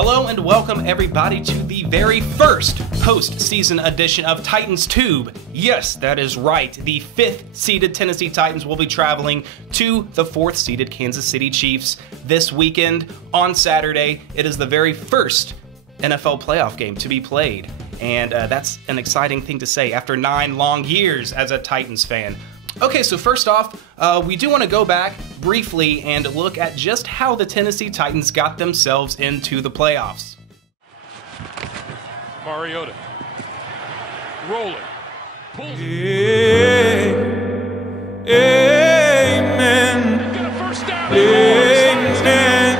Hello and welcome everybody to the very first postseason edition of Titans Tube. Yes, that is right. The 5th seeded Tennessee Titans will be traveling to the 4th seeded Kansas City Chiefs this weekend on Saturday. It is the very first NFL playoff game to be played, and that's an exciting thing to say after 9 long years as a Titans fan. Okay, so first off, we do want to go back briefly and look at just how the Tennessee Titans got themselves into the playoffs. Mariota, rolling, pulls. Amen. Got a first down. Amen.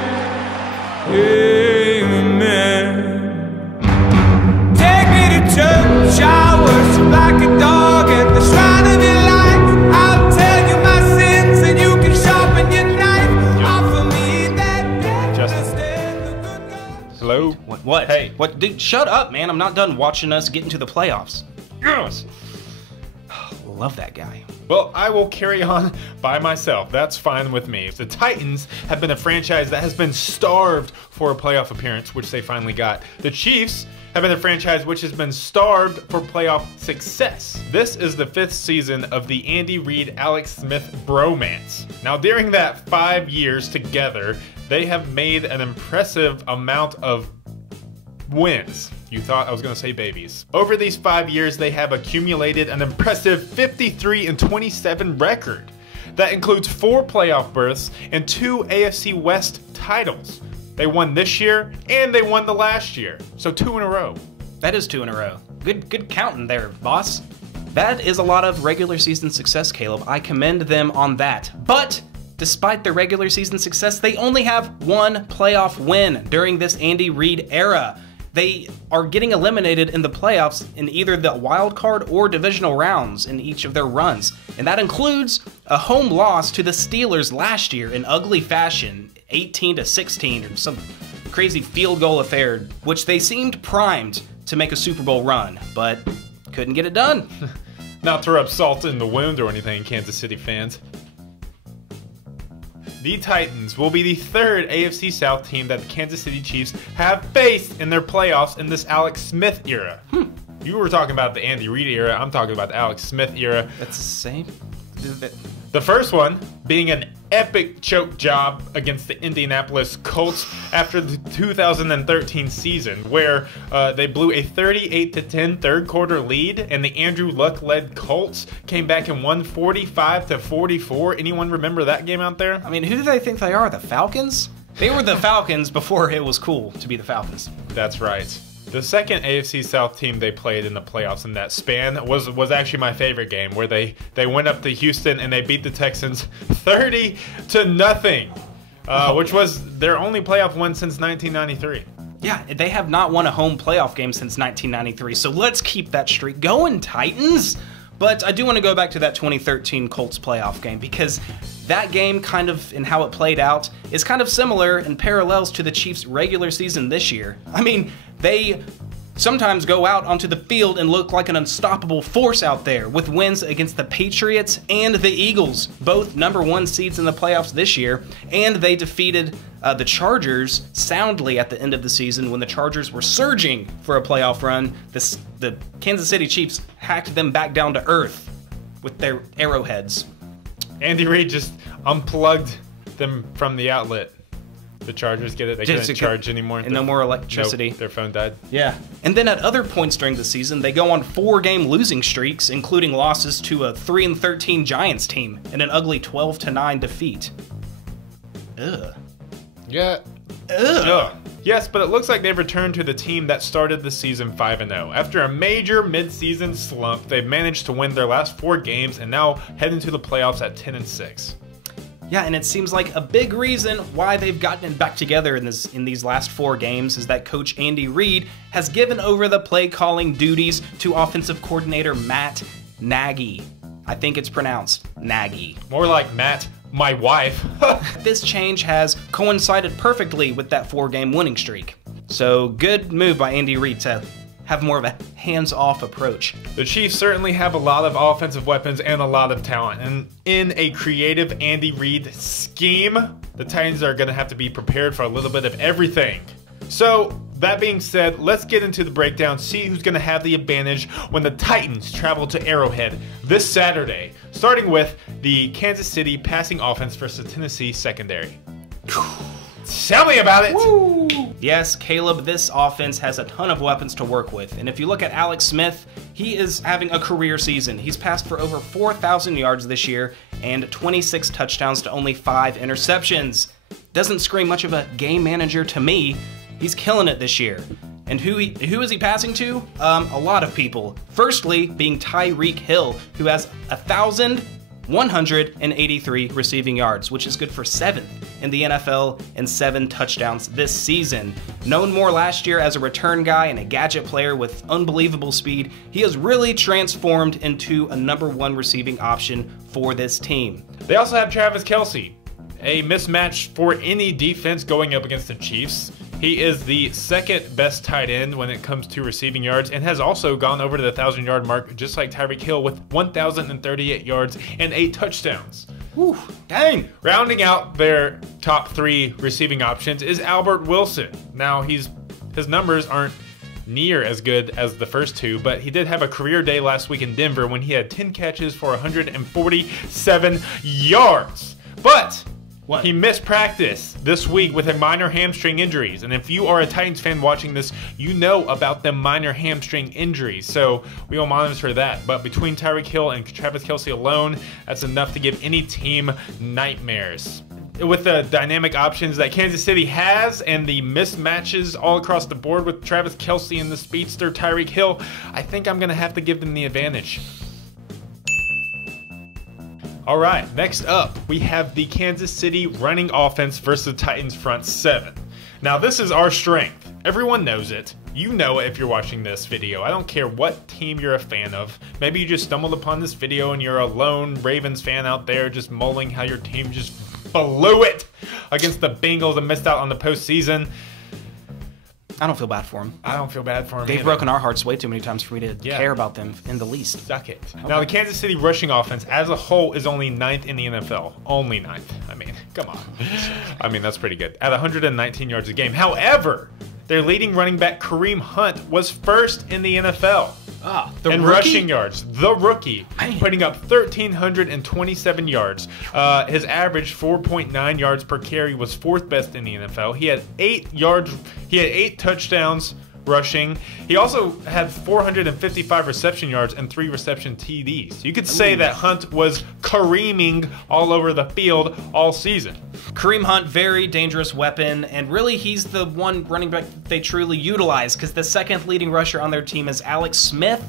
Amen. Take me to church, I worship like a dog at the shrine of your life. I'll tell you my sins and you can sharpen your knife. Offer me that Hello? What? Hey. What? Dude, shut up, man. I'm not done watching us get into the playoffs. Yes. Love that guy. Well, I will carry on by myself. That's fine with me. The Titans have been a franchise that has been starved for a playoff appearance, which they finally got. The Chiefs have been a franchise which has been starved for playoff success. This is the 5th season of the Andy Reid-Alex Smith bromance. Now, during that 5 years together, they have made an impressive amount of wins. You thought I was going to say babies. Over these 5 years, they have accumulated an impressive 53-27 record. That includes 4 playoff berths and 2 AFC West titles. They won this year and they won the last year. So 2 in a row. That is 2 in a row. Good counting there, boss. That is a lot of regular season success, Caleb. I commend them on that. But despite their regular season success, they only have 1 playoff win during this Andy Reid era. They are getting eliminated in the playoffs in either the wild card or divisional rounds in each of their runs. And that includes a home loss to the Steelers last year in ugly fashion, 18-16, or some crazy field goal affair, which they seemed primed to make a Super Bowl run, but couldn't get it done. Not to rub salt in the wound or anything, Kansas City fans. The Titans will be the 3rd AFC South team that the Kansas City Chiefs have faced in their playoffs in this Alex Smith era. You were talking about the Andy Reid era, I'm talking about the Alex Smith era. That's the same? The first one being an epic choke job against the Indianapolis Colts after the 2013 season, where they blew a 38-10 third quarter lead, and the Andrew Luck-led Colts came back and won 45-44. Anyone remember that game out there? I mean, who do they think they are, the Falcons? They were the Falcons before it was cool to be the Falcons. That's right. The second AFC South team they played in the playoffs in that span was actually my favorite game, where they went up to Houston and they beat the Texans 30-0, which was their only playoff win since 1993. Yeah, they have not won a home playoff game since 1993, so let's keep that streak going, Titans! But I do want to go back to that 2013 Colts playoff game, because that game, kind of in how it played out, is kind of similar and parallels to the Chiefs' regular season this year. I mean, they sometimes go out onto the field and look like an unstoppable force out there, with wins against the Patriots and the Eagles, both #1 seeds in the playoffs this year, and they defeated the Chargers soundly at the end of the season when the Chargers were surging for a playoff run. The Kansas City Chiefs hacked them back down to earth with their arrowheads. Andy Reid just unplugged them from the outlet. The Chargers get it? They couldn't charge anymore. And no more electricity. Nope, their phone died. Yeah. And then at other points during the season, they go on 4-game losing streaks, including losses to a 3-13 Giants team and an ugly 12-9 defeat. Ugh. Yeah. Ugh. Yes, but it looks like they've returned to the team that started the season 5-0. After a major mid-season slump, they've managed to win their last 4 games and now head into the playoffs at 10-6. Yeah, and it seems like a big reason why they've gotten it back together in these last 4 games is that Coach Andy Reid has given over the play-calling duties to offensive coordinator Matt Nagy. I think it's pronounced Nagy. More like Matt, my wife. This change has coincided perfectly with that 4-game winning streak. So good move by Andy Reid to have more of a hands-off approach. The Chiefs certainly have a lot of offensive weapons and a lot of talent, and in a creative Andy Reid scheme, the Titans are going to have to be prepared for a little bit of everything. So, that being said, let's get into the breakdown, see who's going to have the advantage when the Titans travel to Arrowhead this Saturday, starting with the Kansas City passing offense versus the Tennessee secondary. Tell me about it! Woo! Yes, Caleb, this offense has a ton of weapons to work with. And if you look at Alex Smith, he is having a career season. He's passed for over 4,000 yards this year and 26 touchdowns to only 5 interceptions. Doesn't scream much of a game manager to me. He's killing it this year. And who is he passing to? A lot of people. Firstly, being Tyreek Hill, who has 1,183 receiving yards, which is good for 7th in the NFL and 7 touchdowns this season. Known more last year as a return guy and a gadget player with unbelievable speed, he has really transformed into a #1 receiving option for this team. They also have Travis Kelce, a mismatch for any defense going up against the Chiefs. He is the second best tight end when it comes to receiving yards and has also gone over to the 1,000-yard mark just like Tyreek Hill with 1,038 yards and 8 touchdowns. Whew, dang! Rounding out their top 3 receiving options is Albert Wilson. Now, his numbers aren't near as good as the first 2, but he did have a career day last week in Denver when he had 10 catches for 147 yards. But what? He missed practice this week with a minor hamstring injuries. And if you are a Titans fan watching this, you know about the minor hamstring injuries. So we will monitor that. But between Tyreek Hill and Travis Kelce alone, that's enough to give any team nightmares. With the dynamic options that Kansas City has and the mismatches all across the board with Travis Kelce and the speedster Tyreek Hill, I think I'm going to have to give them the advantage. All right, next up, we have the Kansas City running offense versus the Titans front 7. Now, this is our strength. Everyone knows it. You know it if you're watching this video. I don't care what team you're a fan of. Maybe you just stumbled upon this video and you're a lone Ravens fan out there just mulling how your team just blew it against the Bengals and missed out on the postseason. I don't feel bad for him. I don't feel bad for him They've either. broken our hearts way too many times for me to care about them in the least. Suck it. Okay. Now, the Kansas City rushing offense as a whole is only 9th in the NFL. Only 9th. I mean, come on. I mean, that's pretty good. At 119 yards a game. However, their leading running back, Kareem Hunt, was 1st in the NFL. The rookie? Rushing yards. The rookie, Man. putting up 1,327 yards. His average 4.9 yards per carry was 4th best in the NFL. He had 8 yards. He had 8 touchdowns rushing. He also had 455 reception yards and 3 reception TDs. You could say that Hunt was Kareeming all over the field all season. Kareem Hunt, very dangerous weapon, and really he's the one running back they truly utilize because the second leading rusher on their team is Alex Smith.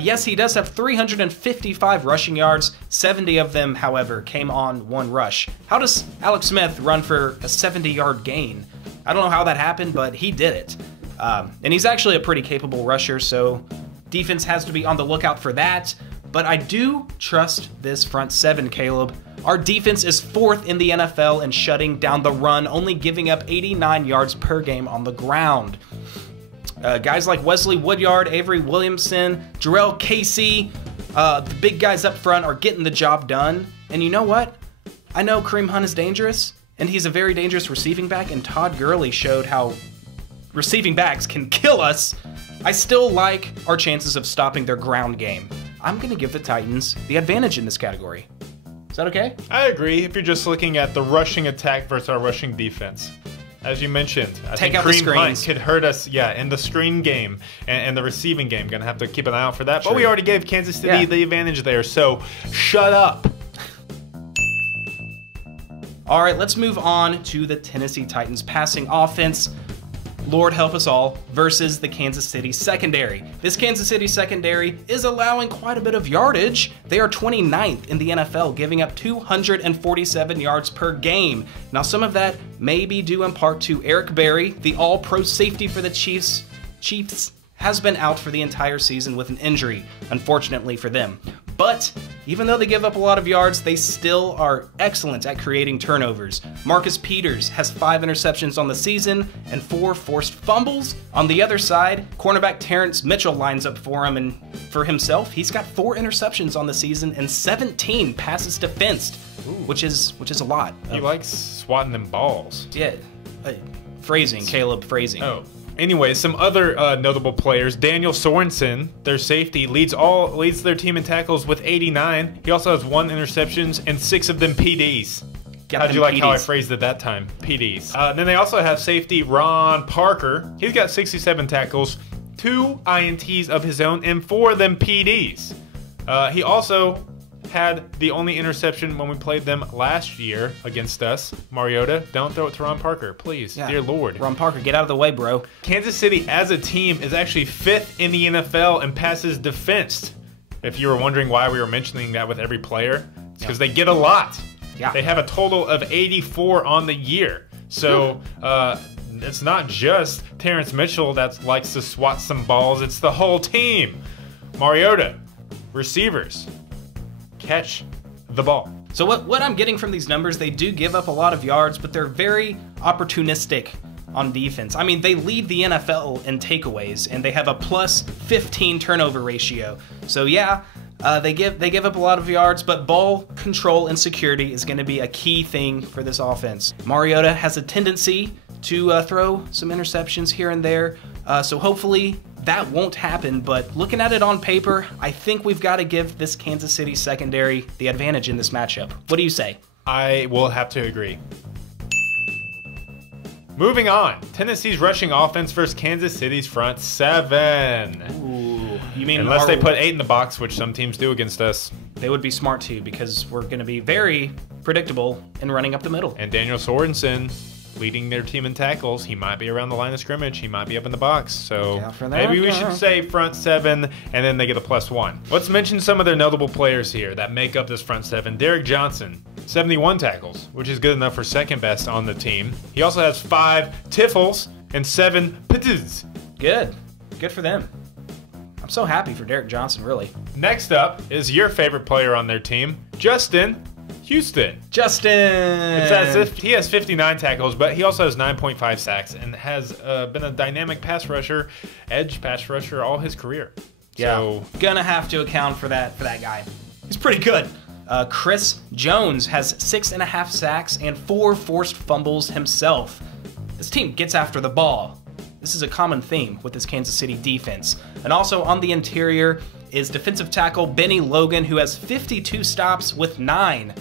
Yes, he does have 355 rushing yards. 70 of them, however, came on 1 rush. How does Alex Smith run for a 70-yard gain? I don't know how that happened, but he did it. And he's actually a pretty capable rusher, so defense has to be on the lookout for that. But I do trust this front 7, Caleb. Our defense is 4th in the NFL in shutting down the run, only giving up 89 yards per game on the ground. Guys like Wesley Woodyard, Avery Williamson, Jarrell Casey, the big guys up front are getting the job done. And you know what? I know Kareem Hunt is dangerous, and he's a very dangerous receiving back, and Todd Gurley showed how receiving backs can kill us. I still like our chances of stopping their ground game. I'm going to give the Titans the advantage in this category. Is that okay? I agree if you're just looking at the rushing attack versus our rushing defense. As you mentioned, I think Kareem Hunt could hurt us, in the screen game and the receiving game. Gonna have to keep an eye out for that. But we already gave Kansas City the advantage there, so shut up. All right, let's move on to the Tennessee Titans passing offense. Lord help us all, versus the Kansas City secondary. This Kansas City secondary is allowing quite a bit of yardage. They are 29th in the NFL, giving up 247 yards per game. Now, some of that may be due in part to Eric Berry, the all-pro safety for the Chiefs. Chiefs has been out for the entire season with an injury, unfortunately for them. But even though they give up a lot of yards, they still are excellent at creating turnovers. Marcus Peters has 5 interceptions on the season and 4 forced fumbles. On the other side, cornerback Terrence Mitchell lines up for him, and for himself, he's got 4 interceptions on the season and 17 passes defensed, which is a lot. He likes swatting them balls. Yeah. Phrasing, Caleb phrasing. Oh. Anyway, some other notable players. Daniel Sorensen, their safety, leads their team in tackles with 89. He also has 1 interceptions and 6 of them PDs. How'd you like how I phrased it that time? PDs. Then they also have safety Ron Parker. He's got 67 tackles, 2 INTs of his own, and 4 of them PDs. He also had the only interception when we played them last year against us. Mariota, don't throw it to Ron Parker, please. Yeah. Dear Lord. Ron Parker, get out of the way, bro. Kansas City as a team is actually 5th in the NFL in passes defensed. If you were wondering why we were mentioning that with every player, it's because they get a lot. Yeah. They have a total of 84 on the year. So it's not just Terrence Mitchell that likes to swat some balls. It's the whole team. Mariota, receivers, catch the ball. So what I'm getting from these numbers, they do give up a lot of yards, but they're very opportunistic on defense. I mean, they lead the NFL in takeaways, and they have a plus 15 turnover ratio. So yeah, they give up a lot of yards, but ball control and security is going to be a key thing for this offense. Mariota has a tendency to throw some interceptions here and there, so hopefully that won't happen, but looking at it on paper, I think we've got to give this Kansas City secondary the advantage in this matchup. What do you say? I will have to agree. Moving on, Tennessee's rushing offense versus Kansas City's front 7. Ooh, you mean unless they put 8 in the box, which some teams do against us. They would be smart too, because we're going to be very predictable in running up the middle. And Daniel Sorensen leading their team in tackles. He might be around the line of scrimmage. He might be up in the box. So maybe we should say front 7, and then they get a +1. Let's mention some of their notable players here that make up this front 7. Derek Johnson, 71 tackles, which is good enough for second best on the team. He also has 5 tiffles and 7 pitches. Good for them. I'm so happy for Derek Johnson, really. Next up is your favorite player on their team, Justin Houston. Justin! It's as if he has 59 tackles, but he also has 9.5 sacks and has been a dynamic pass rusher, edge pass rusher all his career. Yeah, so, gonna have to account for that guy. He's pretty good. Chris Jones has 6.5 sacks and 4 forced fumbles himself. This team gets after the ball. This is a common theme with this Kansas City defense. And also on the interior is defensive tackle Benny Logan, who has 52 stops with 9,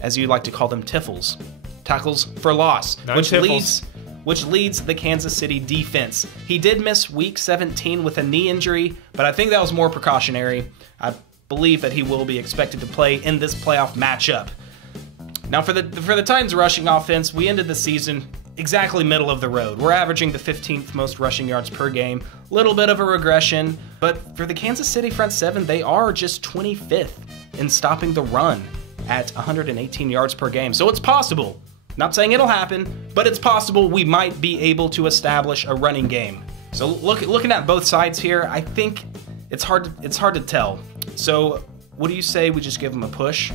as you like to call them, tiffles. Tackles for loss, which leads the Kansas City defense. He did miss week 17 with a knee injury, but I think that was more precautionary. I believe that he will be expected to play in this playoff matchup. Now for the Titans rushing offense, we ended the season exactly middle of the road. We're averaging the 15th most rushing yards per game. Little bit of a regression, but for the Kansas City front 7, they are just 25th in stopping the run at 118 yards per game. So it's possible. Not saying it'll happen, but it's possible we might be able to establish a running game. So looking at both sides here, I think it's hard to tell. So what do you say we just give them a push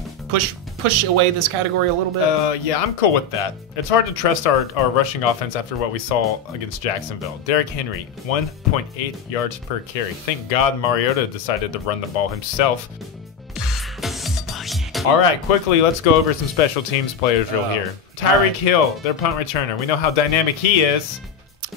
away this category a little bit? Yeah, I'm cool with that. It's hard to trust our rushing offense after what we saw against Jacksonville. Derrick Henry, 1.8 yards per carry. Thank God Mariota decided to run the ball himself. All right, quickly, let's go over some special teams players here. Tyreek Hill, their punt returner. We know how dynamic he is.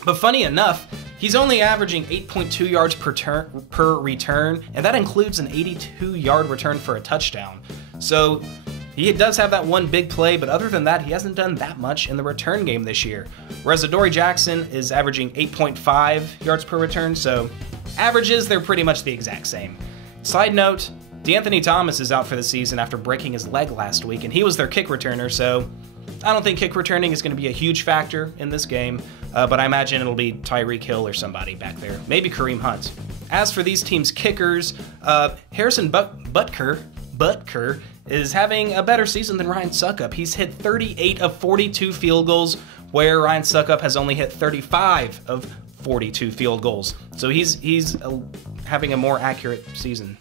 But funny enough, he's only averaging 8.2 yards per return, and that includes an 82-yard return for a touchdown. So he does have that one big play, but other than that, he hasn't done that much in the return game this year. Whereas Adoree Jackson is averaging 8.5 yards per return, so averages, they're pretty much the exact same. Side note, DeAnthony Thomas is out for the season after breaking his leg last week, and he was their kick returner, so I don't think kick returning is going to be a huge factor in this game, but I imagine it'll be Tyreek Hill or somebody back there. Maybe Kareem Hunt. As for these teams' kickers, Harrison Butker is having a better season than Ryan Suckup. He's hit 38 of 42 field goals, where Ryan Suckup has only hit 35 of 42 field goals. So he's having a more accurate season.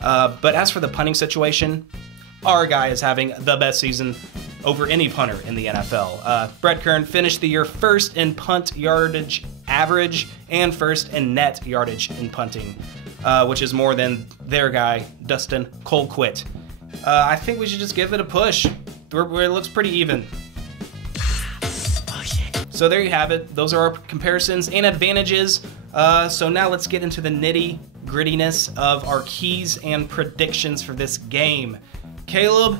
But as for the punting situation, our guy is having the best season over any punter in the NFL. Brett Kern finished the year first in punt yardage average and first in net yardage in punting, which is more than their guy, Dustin Colquitt. I think we should just give it a push. It looks pretty even. So there you have it. Those are our comparisons and advantages. So now let's get into the nitty-grittiness of our keys and predictions for this game. Caleb,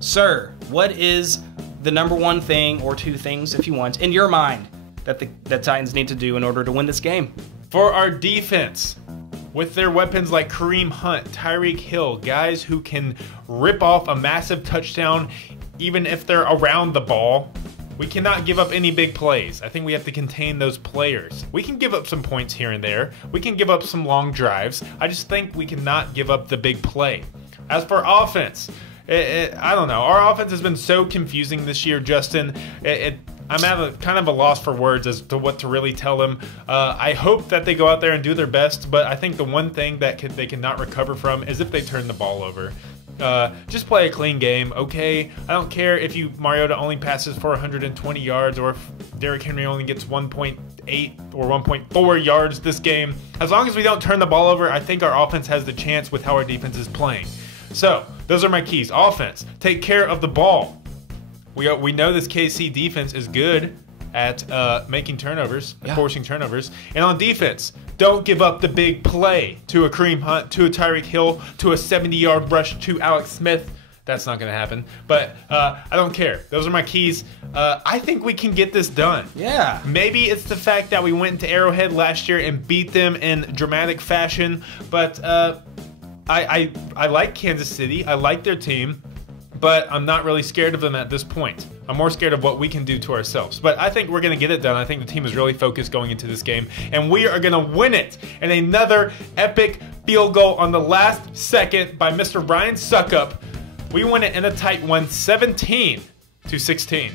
sir, what is the number one thing, or two things if you want, in your mind that the Titans need to do in order to win this game? For our defense, with their weapons like Kareem Hunt, Tyreek Hill, guys who can rip off a massive touchdown even if they're around the ball, we cannot give up any big plays. I think we have to contain those players. We can give up some points here and there. We can give up some long drives. I just think we cannot give up the big play. As for offense, I don't know. Our offense has been so confusing this year, Justin. I'm at kind of a loss for words as to what to really tell them. I hope that they go out there and do their best, but I think the one thing that they cannot recover from is if they turn the ball over. Just play a clean game, okay? I don't care if Mariota only passes for 120 yards or if Derrick Henry only gets 1.8 or 1.4 yards this game. As long as we don't turn the ball over, I think our offense has the chance with how our defense is playing. So, those are my keys. Offense, take care of the ball. We know this KC defense is good at making turnovers, forcing turnovers. And on defense, don't give up the big play to a Kareem Hunt, to a Tyreek Hill, to a 70-yard rush to Alex Smith. That's not going to happen. But I don't care. Those are my keys. I think we can get this done. Yeah. Maybe it's the fact that we went into Arrowhead last year and beat them in dramatic fashion. But I like Kansas City. I like their team. But I'm not really scared of them at this point. I'm more scared of what we can do to ourselves. But I think we're going to get it done. I think the team is really focused going into this game. And we are going to win it in another epic field goal on the last second by Mr. Ryan Suckup. We win it in a tight one, 17-16.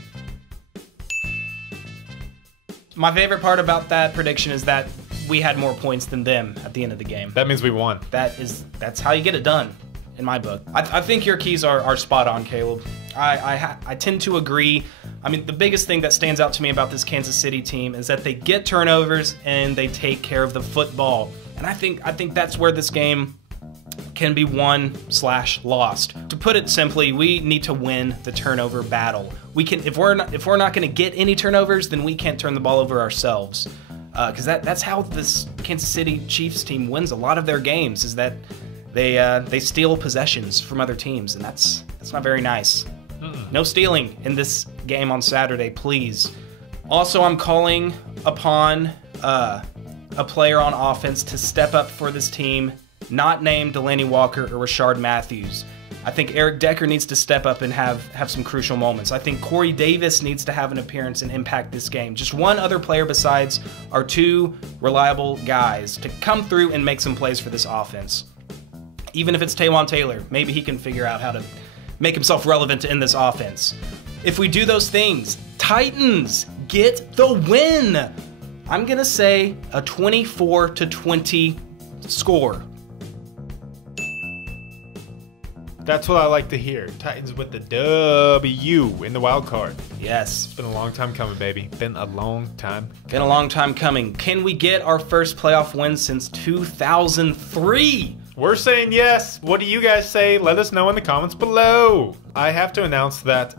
My favorite part about that prediction is that we had more points than them at the end of the game. That means we won. That's how you get it done. In my book, I think your keys are spot on, Caleb. I tend to agree. I mean, the biggest thing that stands out to me about this Kansas City team is that they get turnovers and they take care of the football. And I think that's where this game can be won/lost. To put it simply, we need to win the turnover battle. We can, if we're not going to get any turnovers, then we can't turn the ball over ourselves. Because that's how this Kansas City Chiefs team wins a lot of their games. Is that they steal possessions from other teams, and that's not very nice. No stealing in this game on Saturday, please. Also, I'm calling upon a player on offense to step up for this team, not named Delaney Walker or Rashard Matthews. I think Eric Decker needs to step up and have some crucial moments. I think Corey Davis needs to have an appearance and impact this game. Just one other player besides our two reliable guys to come through and make some plays for this offense. Even if it's Taywan Taylor, maybe he can figure out how to make himself relevant in this offense. If we do those things, Titans get the win. I'm going to say a 24-20 score. That's what I like to hear. Titans with the W in the wild card. Yes. It's been a long time coming, baby. Been a long time. Been a long time coming. Can we get our first playoff win since 2003? We're saying yes. What do you guys say? Let us know in the comments below. I have to announce that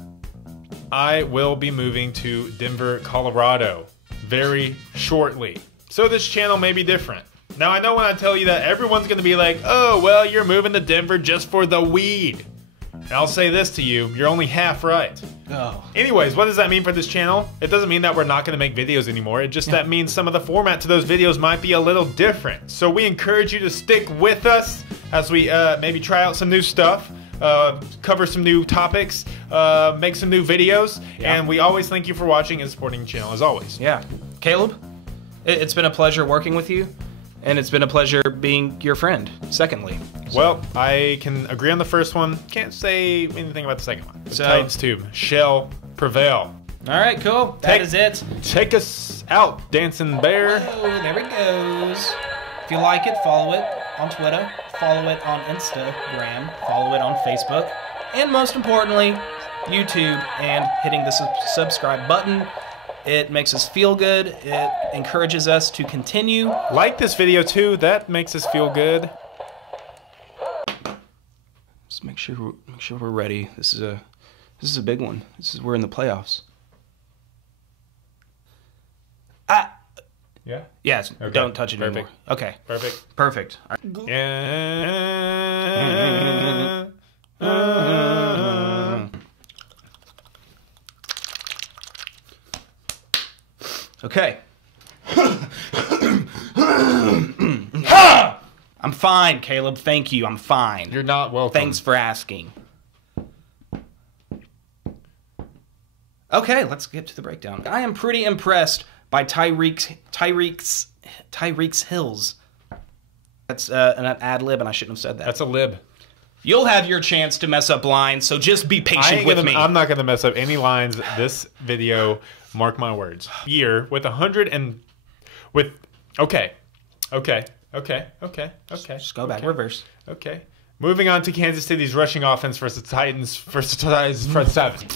I will be moving to Denver, Colorado very shortly. So this channel may be different. Now I know when I tell you that, everyone's going to be like, oh, well, you're moving to Denver just for the weed. And I'll say this to you, you're only half right. Oh. Anyways, what does that mean for this channel? It doesn't mean that we're not going to make videos anymore. It just that means some of the format to those videos might be a little different. So we encourage you to stick with us as we maybe try out some new stuff, cover some new topics, make some new videos. Yeah. And we always thank you for watching and supporting the channel as always. Yeah. Caleb, it's been a pleasure working with you. And it's been a pleasure being your friend, secondly. So. Well, I can agree on the first one. Can't say anything about the second one. The Titans too shall prevail. All right, cool. That is it. Take us out, Dancing Bear. Whoa, there it goes. If you like it, follow it on Twitter. Follow it on Instagram. Follow it on Facebook. And most importantly, YouTube, and hitting the subscribe button. It makes us feel good. It encourages us to continue. Like this video too. That makes us feel good. Just make sure we're ready. This is a big one. We're in the playoffs. Yeah. Yes. Okay. Don't touch it Perfect. anymore. Okay. Perfect. Perfect. Okay. I'm fine, Caleb. Thank you. I'm fine. You're not welcome. Thanks for asking. Okay, let's get to the breakdown. I am pretty impressed by Tyreek's Hills. That's an ad lib, and I shouldn't have said that. That's a lib. You'll have your chance to mess up lines, so just be patient with me. I'm not gonna mess up any lines this video. Mark my words. Year with 100 and with okay. Just go back, reverse. Okay. Moving on to Kansas City's rushing offense versus Titans versus Titans front seven.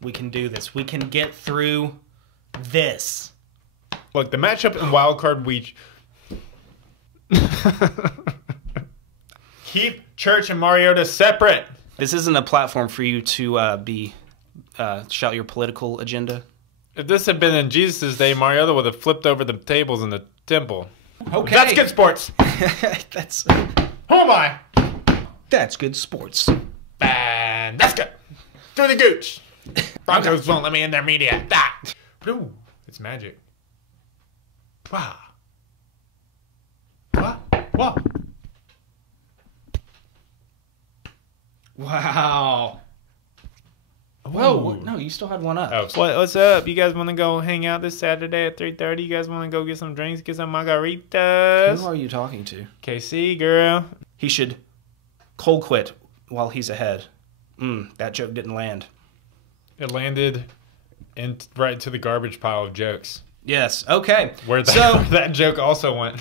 We can do this. We can get through this. Look, the matchup in Wildcard week. Keep Church and Mariota separate. This isn't a platform for you to shout your political agenda. If this had been in Jesus' day, Mariota would have flipped over the tables in the temple. Okay. That's good sports. that's Who am I? That's good sports. And that's good. Through the gooch. Broncos won't let me in their media. That. Ooh, it's magic. Wow. What? Wow. Whoa, no, you still had one up. Oh, what's up? You guys want to go hang out this Saturday at 3:30? You guys want to go get some drinks, get some margaritas? Who are you talking to? KC, girl. He should cold quit while he's ahead. That joke didn't land. It landed right to the garbage pile of jokes. Yes, okay. Where that joke also went.